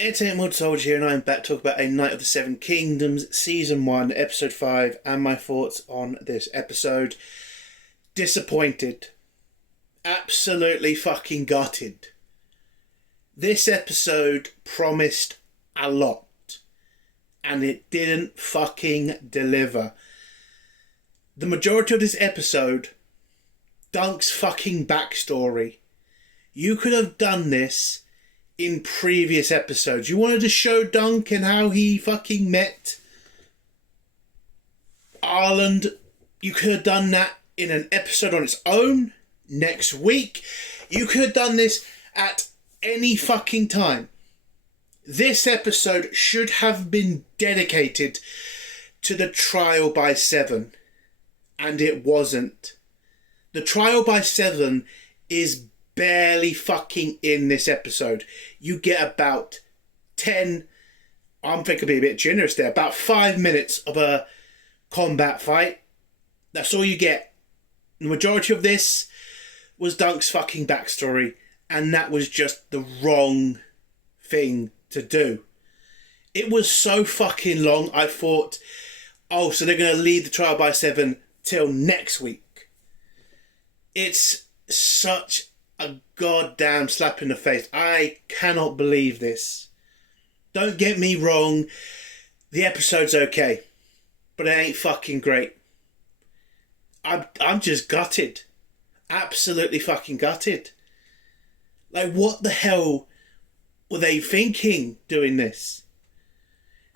Entertainment Soldier here, and I'm back to talk about A Knight of the Seven Kingdoms, Season 1, Episode 5, and my thoughts on this episode. Disappointed. Absolutely fucking gutted. This episode promised a lot, and it didn't fucking deliver. The majority of this episode, Dunk's fucking backstory. You could have done this in previous episodes. You wanted to show Dunk and how he fucking met Arland. You could have done that in an episode on its own next week. You could have done this at any fucking time. This episode should have been dedicated to the trial by seven, and it wasn't. The trial by seven is barely fucking in this episode. You get about 10, I'm thinking be a bit generous there, about 5 minutes of a combat fight. That's all you get. The majority of this was Dunk's fucking backstory, and that was just the wrong thing to do. It was so fucking long, I thought, oh, so they're going to leave the trial by seven till next week. It's such a goddamn slap in the face. I cannot believe this. Don't get me wrong, the episode's okay, but it ain't fucking great. I'm just gutted. Absolutely fucking gutted. Like, what the hell were they thinking doing this?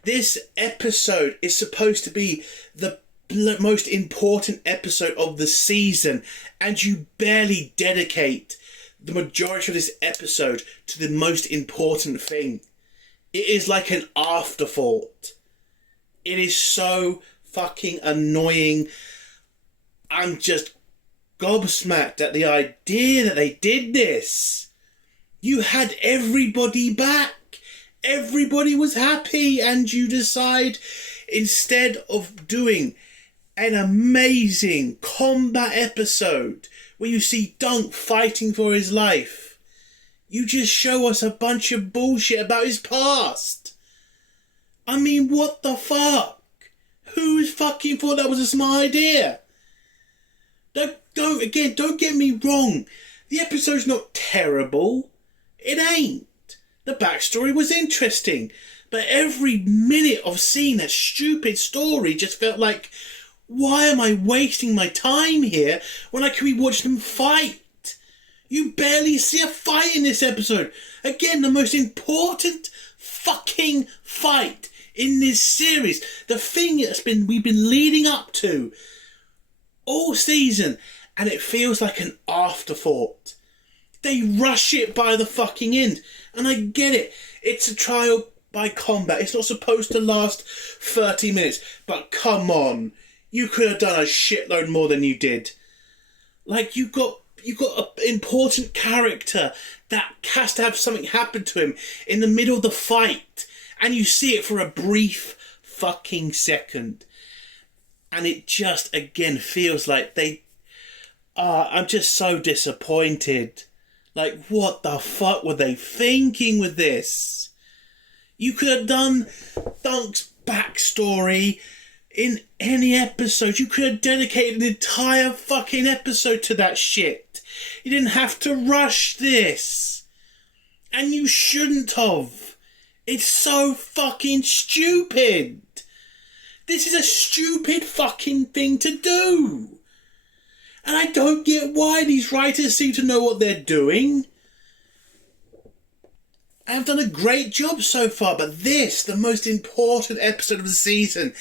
This episode is supposed to be the most important episode of the season, and you barely dedicate the majority of this episode to the most important thing. It is like an afterthought. It is so fucking annoying. I'm just gobsmacked at the idea that they did this. You had everybody back. Everybody was happy, and you decide, instead of doing an amazing combat episode where you see Dunk fighting for his life, you just show us a bunch of bullshit about his past. I mean, what the fuck? Who fucking thought that was a smart idea? Don't get me wrong. The episode's not terrible. It ain't. The backstory was interesting, but every minute of seeing that stupid story just felt like, why am I wasting my time here when I could be watching them fight? You barely see a fight in this episode. Again, the most important fucking fight in this series. The thing we've been leading up to all season, and it feels like an afterthought. They rush it by the fucking end, and I get it. It's a trial by combat. It's not supposed to last 30 minutes, but come on. You could have done a shitload more than you did. Like, you got an important character that has to have something happen to him in the middle of the fight, and you see it for a brief fucking second. And it just, again, feels like I'm just so disappointed. Like, what the fuck were they thinking with this? You could have done Dunk's backstory in any episode. You could have dedicated an entire fucking episode to that shit. You didn't have to rush this. And you shouldn't have. It's so fucking stupid. This is a stupid fucking thing to do. And I don't get why these writers seem to know what they're doing. I've done a great job so far, but this, the most important episode of the season,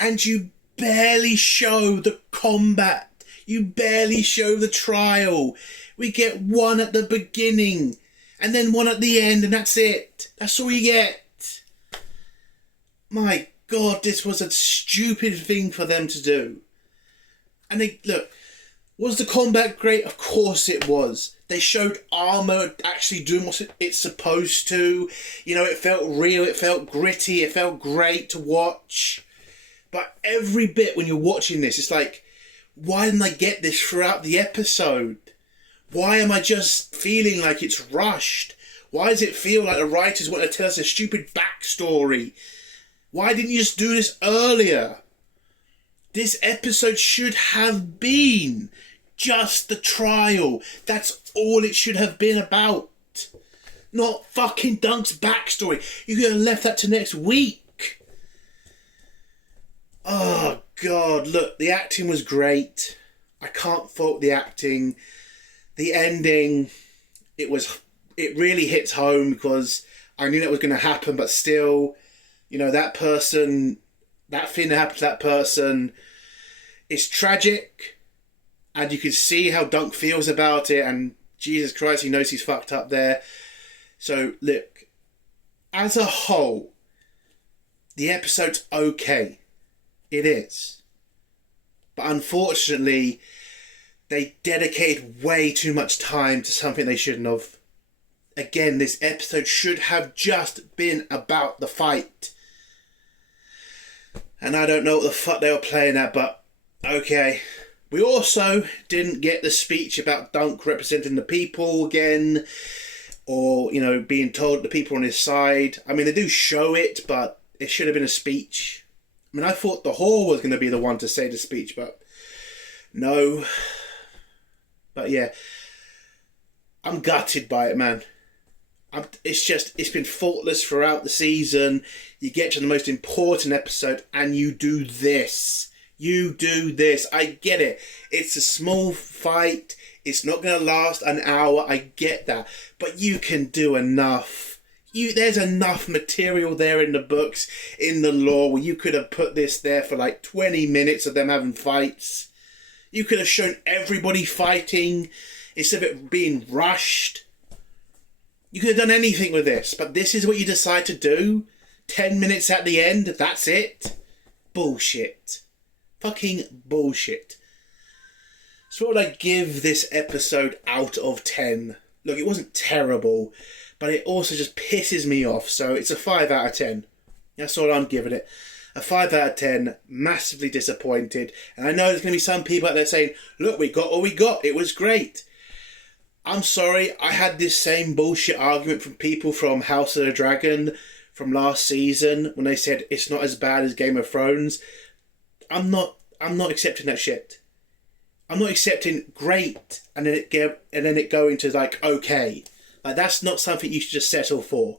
and you barely show the combat. You barely show the trial. We get one at the beginning, and then one at the end, and that's it. That's all you get. My God, this was a stupid thing for them to do. And look, was the combat great? Of course it was. They showed armour actually doing what it's supposed to. You know, it felt real, it felt gritty, it felt great to watch. But every bit when you're watching this, it's like, why didn't I get this throughout the episode? Why am I just feeling like it's rushed? Why does it feel like the writers want to tell us a stupid backstory? Why didn't you just do this earlier? This episode should have been just the trial. That's all it should have been about. Not fucking Dunk's backstory. You could have left that to next week. Oh, God. Look, the acting was great. I can't fault the acting. The ending, it really hits home because I knew that was going to happen, but still, you know, that thing that happened to that person, it's tragic, and you can see how Dunk feels about it, and Jesus Christ, he knows he's fucked up there. So, look, as a whole, the episode's okay. It is. But unfortunately, they dedicated way too much time to something they shouldn't have. Again, this episode should have just been about the fight. And I don't know what the fuck they were playing at, but okay. We also didn't get the speech about Dunk representing the people again, or, you know, being told the people on his side. I mean, they do show it, but it should have been a speech. I mean, I thought the whore was going to be the one to say the speech, but no. But yeah, I'm gutted by it, man. It's been faultless throughout the season. You get to the most important episode and you do this. You do this. I get it. It's a small fight. It's not going to last an hour. I get that. But you can do enough. There's enough material there in the books, in the lore, where you could have put this there for like 20 minutes of them having fights. You could have shown everybody fighting instead of it being rushed. You could have done anything with this, but this is what you decide to do? 10 minutes at the end, that's it? Bullshit. Fucking bullshit. So what would I give this episode out of 10? Look, it wasn't terrible, but it also just pisses me off, so it's a 5 out of 10. That's all I'm giving it. A 5 out of 10, massively disappointed. And I know there's going to be some people out there saying, look, we got what we got, it was great. I'm sorry, I had this same bullshit argument from people from House of the Dragon from last season when they said it's not as bad as Game of Thrones. I'm not accepting that shit. I'm not accepting great and then it going to like okay. Like that's not something you should just settle for.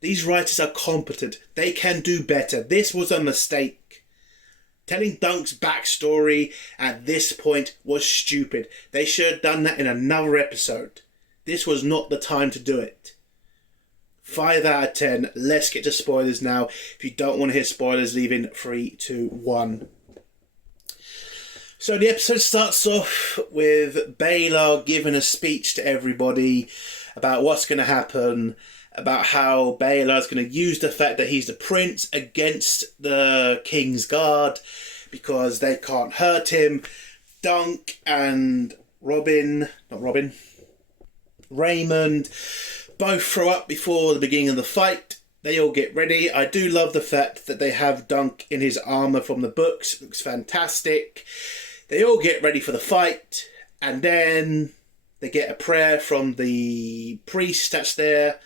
These writers are competent. They can do better. This was a mistake. Telling Dunk's backstory at this point was stupid. They should have done that in another episode. This was not the time to do it. 5 out of 10. Let's get to spoilers now. If you don't want to hear spoilers, leave in 3, 2, 1. So the episode starts off with Baelor giving a speech to everybody about what's going to happen, about how Baelor is going to use the fact that he's the prince against the King's Guard because they can't hurt him. Dunk and Raymond both throw up before the beginning of the fight. They all get ready. I do love the fact that they have Dunk in his armour from the books. It looks fantastic. They all get ready for the fight, and then they get a prayer from the priest that's there.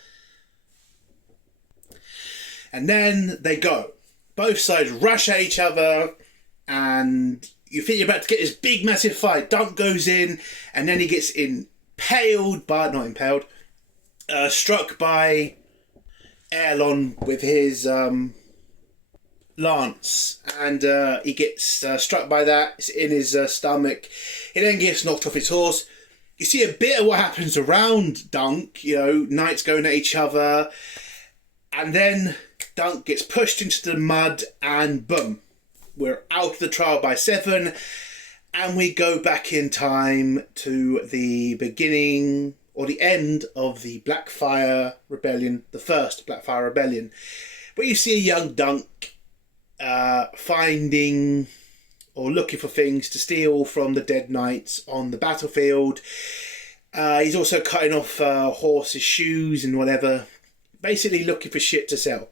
And then they go. Both sides rush at each other, and you think you're about to get this big, massive fight. Dunk goes in, and then he gets struck by Erlon with his lance. And he gets struck by that. It's in his stomach. He then gets knocked off his horse. You see a bit of what happens around Dunk, you know, knights going at each other. And then Dunk gets pushed into the mud and boom, we're out of the trial by 7 and we go back in time to the beginning or the end of the Blackfire Rebellion, the first Blackfire Rebellion, where you see a young Dunk finding or looking for things to steal from the dead knights on the battlefield. He's also cutting off horses' shoes and whatever, basically looking for shit to sell.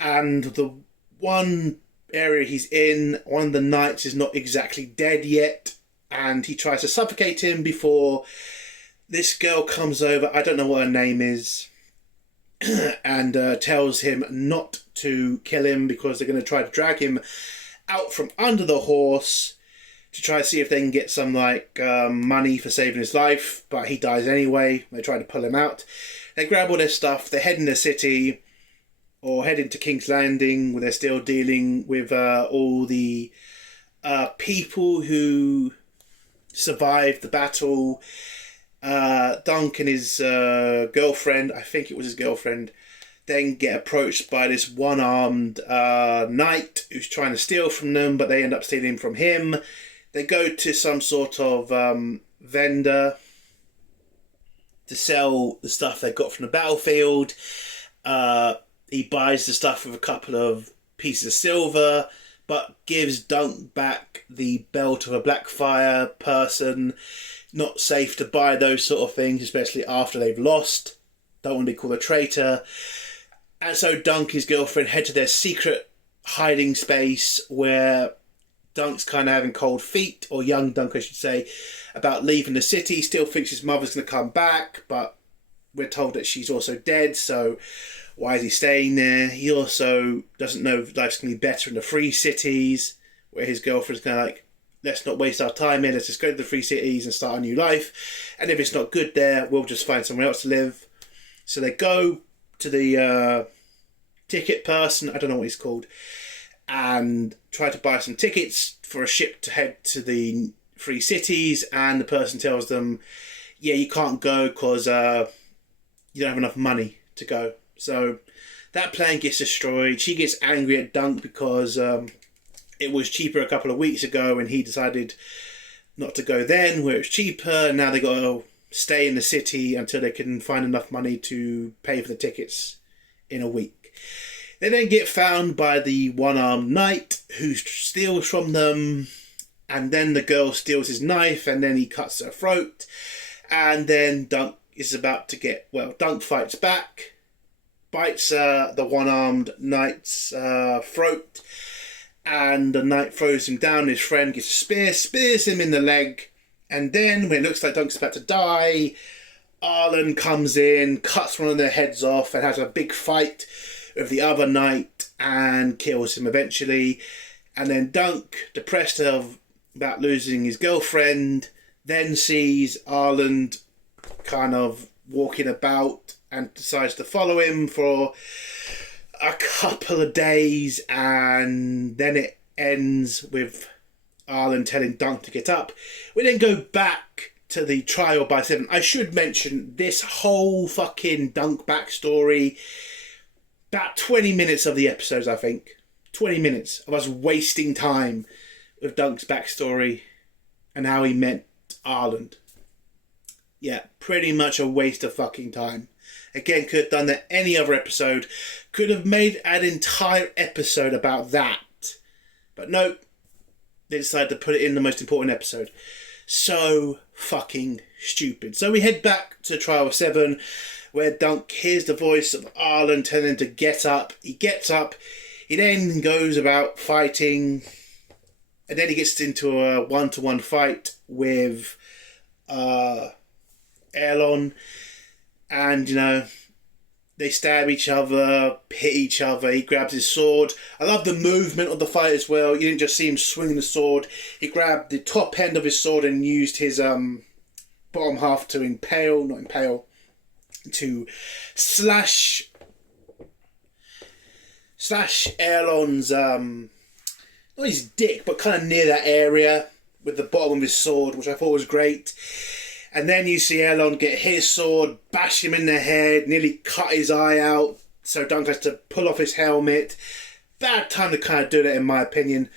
And the one area he's in, one of the knights is not exactly dead yet, and he tries to suffocate him before this girl comes over. I don't know what her name is. and tells him not to kill him because they're going to try to drag him out from under the horse to try to see if they can get some money for saving his life, but he dies anyway. They try to pull him out. They grab all their stuff, they head in the city, or head into King's Landing, where they're still dealing with all the people who survived the battle. Dunk and his girlfriend, I think it was his girlfriend, then get approached by this one-armed knight who's trying to steal from them, but they end up stealing from him. They go to some sort of vendor to sell the stuff they got from the battlefield. He buys the stuff with a couple of pieces of silver, but gives Dunk back the belt of a Blackfire person. Not safe to buy those sort of things, especially after they've lost. Don't want to be called a traitor. And so Dunk and his girlfriend head to their secret hiding space where Dunk's kind of having cold feet, or young Dunk I should say, about leaving the city. He still thinks his mother's going to come back, but we're told that she's also dead, so why is he staying there? He also doesn't know if life's going to be better in the Free Cities, where his girlfriend's kind of like, let's not waste our time here, let's just go to the Free Cities and start a new life. And if it's not good there, we'll just find somewhere else to live. So they go to the ticket person, I don't know what he's called, and try to buy some tickets for a ship to head to the Free Cities. And the person tells them, yeah, you can't go because you don't have enough money to go. So that plan gets destroyed. She gets angry at Dunk because it was cheaper a couple of weeks ago and he decided not to go then where it's cheaper. Now they got to stay in the city until they can find enough money to pay for the tickets in a week. They then get found by the one-armed knight who steals from them, and then the girl steals his knife and then he cuts her throat, and then Dunk is about to Dunk fights back, bites the one-armed knight's throat, and the knight throws him down. His friend gets a spear, spears him in the leg, and then when it looks like Dunk's about to die, Arlen comes in, cuts one of their heads off, and has a big fight with the other knight and kills him eventually. And then Dunk, depressed about losing his girlfriend, then sees Arlen kind of walking about and decides to follow him for a couple of days, and then it ends with Arlen telling Dunk to get up. We then go back to the trial by 7. I should mention this whole fucking Dunk backstory, about 20 minutes of the episodes, I think. 20 minutes of us wasting time with Dunk's backstory and how he met Arlen. Yeah, pretty much a waste of fucking time. Again, could have done that any other episode. Could have made an entire episode about that. But no, they decided to put it in the most important episode. So fucking stupid. So we head back to Trial of 7, where Dunk hears the voice of Arlen telling him to get up. He gets up. He then goes about fighting. And then he gets into a one-to-one fight with Erlon. And, they stab each other, hit each other. He grabs his sword. I love the movement of the fight as well. You didn't just see him swing the sword. He grabbed the top end of his sword and used his bottom half to to slash Erlon's, not his dick, but kind of near that area with the bottom of his sword, which I thought was great. And then you see Erlon get his sword, bash him in the head, nearly cut his eye out. So Dunk has to pull off his helmet. Bad time to kind of do that, in my opinion.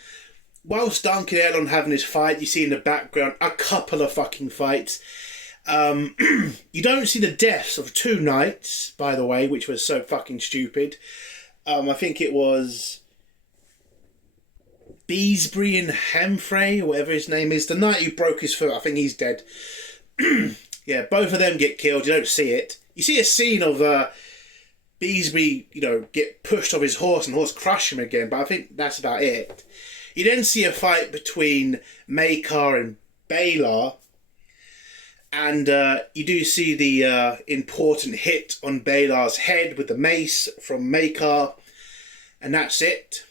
Whilst Dunk and Erlon having this fight, you see in the background a couple of fucking fights. You don't see the deaths of 2 knights, by the way, which was so fucking stupid. I think it was Beesbury and Hamfrey, or whatever his name is. The knight who broke his foot, I think he's dead. Yeah, both of them get killed. You don't see it. You see a scene of Beesbury, get pushed off his horse and the horse crush him again, but I think that's about it. You then see a fight between Maekar and Balar, And you do see the important hit on Baelar's head with the mace from Maekar. And that's it.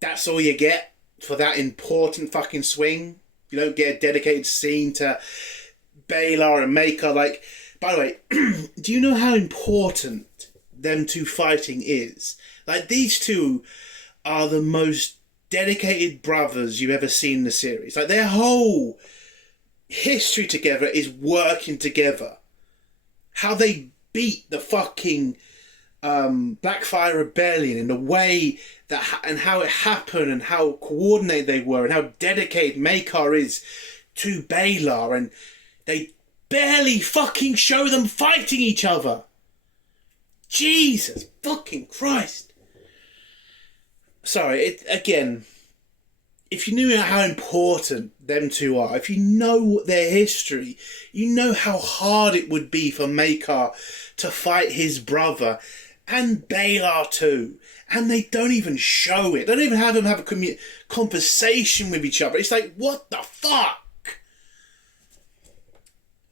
That's all you get for that important fucking swing. You don't get a dedicated scene to Baelar and Maekar. Like, by the way, do you know how important them two fighting is? Like, these two are the most dedicated brothers you've ever seen in the series. Like, their whole history together is working together. How they beat the fucking Blackfire Rebellion in the way that and how it happened and how coordinated they were and how dedicated Maekar is to Baelar, and they barely fucking show them fighting each other. Jesus fucking Christ. Sorry, again, if you knew how important them two are, if you know their history, you know how hard it would be for Maekar to fight his brother, and Baelar too. And they don't even show it. They don't even have them have a conversation with each other. It's like, what the fuck?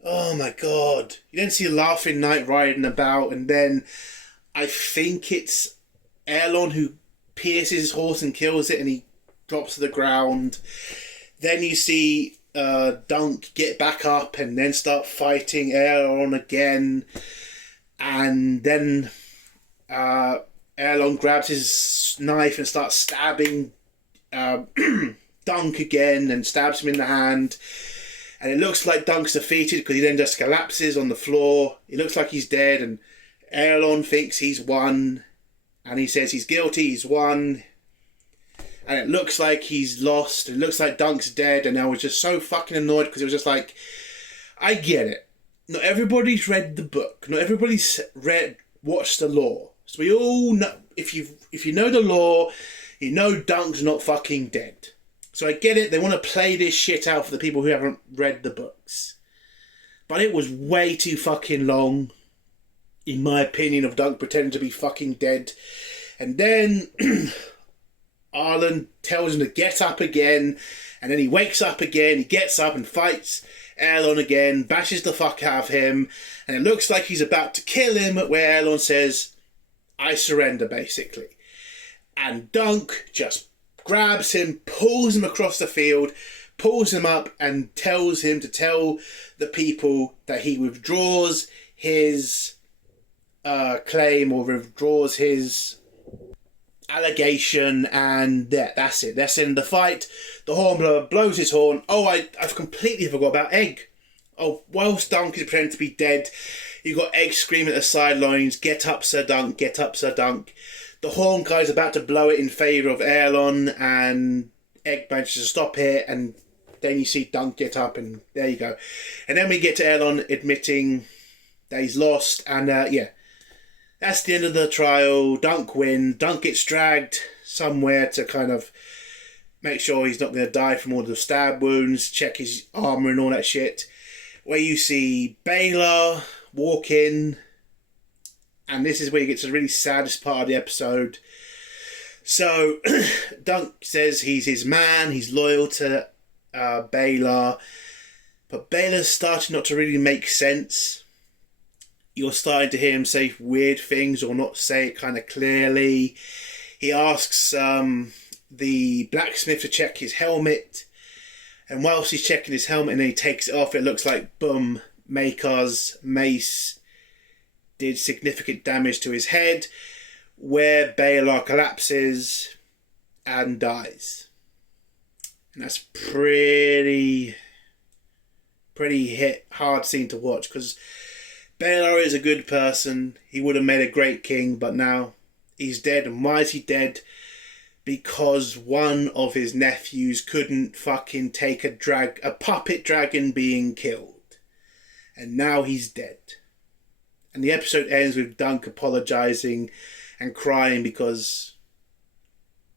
Oh my god. You don't see Laughing Knight riding about, and then I think it's Erlon who pierces his horse and kills it, and he drops to the ground. Then you see Dunk get back up and then start fighting Erlon again. And then Erlon grabs his knife and starts stabbing Dunk again and stabs him in the hand. And it looks like Dunk's defeated because he then just collapses on the floor. It looks like he's dead, and Erlon thinks he's won. And he says he's guilty, he's won. And it looks like he's lost. It looks like Dunk's dead. And I was just so fucking annoyed because it was just like, I get it. Not everybody's read the book. Not everybody's watched the lore. So we all know, if you know the lore, you know Dunk's not fucking dead. So I get it. They want to play this shit out for the people who haven't read the books. But it was way too fucking long, in my opinion, of Dunk pretending to be fucking dead. And then Arlen tells him to get up again. And then he wakes up again. He gets up and fights Erlon again. Bashes the fuck out of him. And it looks like he's about to kill him, where Erlon says, I surrender, basically. And Dunk just grabs him, pulls him across the field, pulls him up, and tells him to tell the people that he withdraws his claim or withdraws his allegation, and that's it. That's in the fight. The hornblower blows his horn. Oh, I've completely forgot about Egg. Oh, whilst Dunk is pretending to be dead, you got Egg screaming at the sidelines, get up, Sir Dunk, get up, Sir Dunk. The horn guy's about to blow it in favour of Erlon, and Egg manages to stop it, and then you see Dunk get up, and there you go. And then we get to Erlon admitting that he's lost, and that's the end of the trial. Dunk wins. Dunk gets dragged somewhere to kind of make sure he's not going to die from all the stab wounds, check his armour and all that shit. Where you see Baelar walk in, and this is where he gets the really saddest part of the episode. So, Dunk says he's his man, he's loyal to Baelar, but Baelar's starting not to really make sense. You're starting to hear him say weird things or not say it kind of clearly. He asks the blacksmith to check his helmet, and whilst he's checking his helmet and then he takes it off, it looks like, boom, Maekar's mace did significant damage to his head, where Baelar collapses and dies. And that's pretty hard scene to watch, because Baelar is a good person. He would have made a great king, but now he's dead. And why is he dead? Because one of his nephews couldn't fucking take a puppet dragon being killed. And now he's dead. And the episode ends with Dunk apologising and crying because,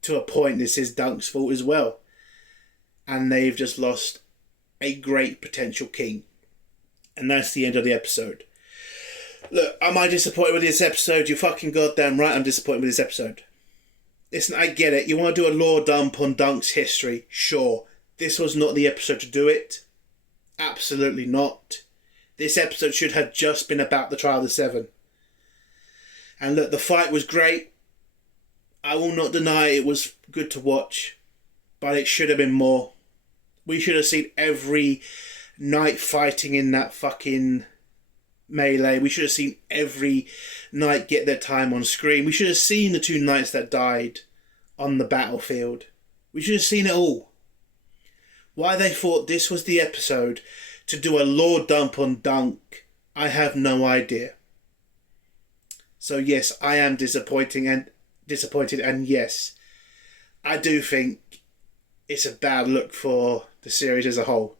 to a point, this is Dunk's fault as well. And they've just lost a great potential king. And that's the end of the episode. Look, am I disappointed with this episode? You're fucking goddamn right I'm disappointed with this episode. Listen, I get it. You want to do a lore dump on Dunk's history? Sure. This was not the episode to do it. Absolutely not. This episode should have just been about the Trial of the Seven. And look, the fight was great. I will not deny it was good to watch, but it should have been more. We should have seen every knight fighting in that fucking melee. We should have seen every knight get their time on screen. We should have seen the 2 knights that died on the battlefield. We should have seen it all. Why they thought this was the episode to do a lore dump on Dunk, I have no idea. So yes, I am disappointed, and yes, I do think it's a bad look for the series as a whole.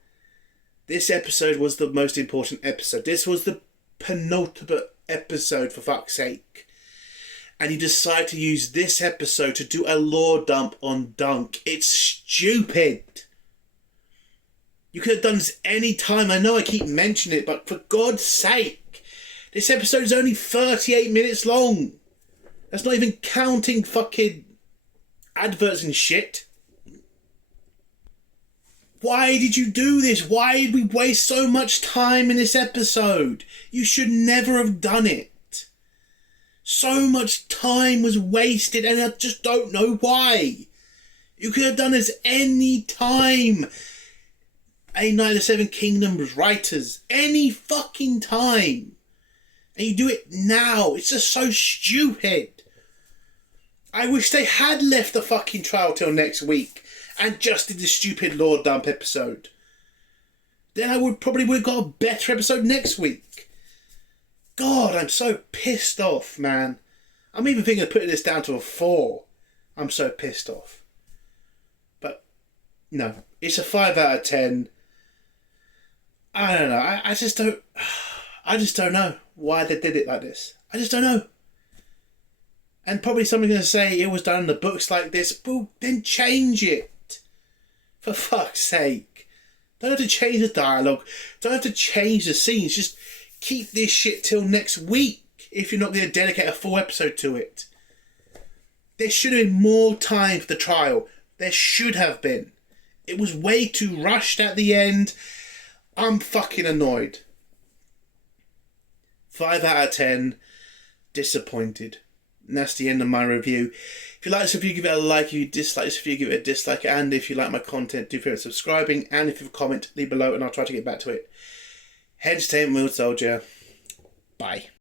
This episode was the most important episode. This was the penultimate episode, for fuck's sake. And you decide to use this episode to do a lore dump on Dunk. It's stupid. You could have done this any time. I know I keep mentioning it, but for God's sake, this episode is only 38 minutes long. That's not even counting fucking adverts and shit. Why did you do this? Why did we waste so much time in this episode? You should never have done it. So much time was wasted and I just don't know why. You could have done this any time. A Knight of the Seven Kingdoms writers. Any fucking time. And you do it now. It's just so stupid. I wish they had left the fucking trial till next week and just did the stupid lore dump episode. Then I would have got a better episode next week. God, I'm so pissed off, man. I'm even thinking of putting this down to a 4. I'm so pissed off. But, no. It's a 5 out of 10. I don't know. I just don't know why they did it like this. I just don't know. And probably someone's going to say it was done in the books like this. Well, then change it. For fuck's sake. Don't have to change the dialogue. Don't have to change the scenes. Just keep this shit till next week if you're not going to dedicate a full episode to it. There should have been more time for the trial. There should have been. It was way too rushed at the end. I'm fucking annoyed. 5 out of 10. Disappointed. And that's the end of my review. If you like this review, give it a like. If you dislike this review, give it a dislike. And if you like my content, do feel subscribing. And if you have a comment, leave below and I'll try to get back to it. Entertainment Soldier. Bye.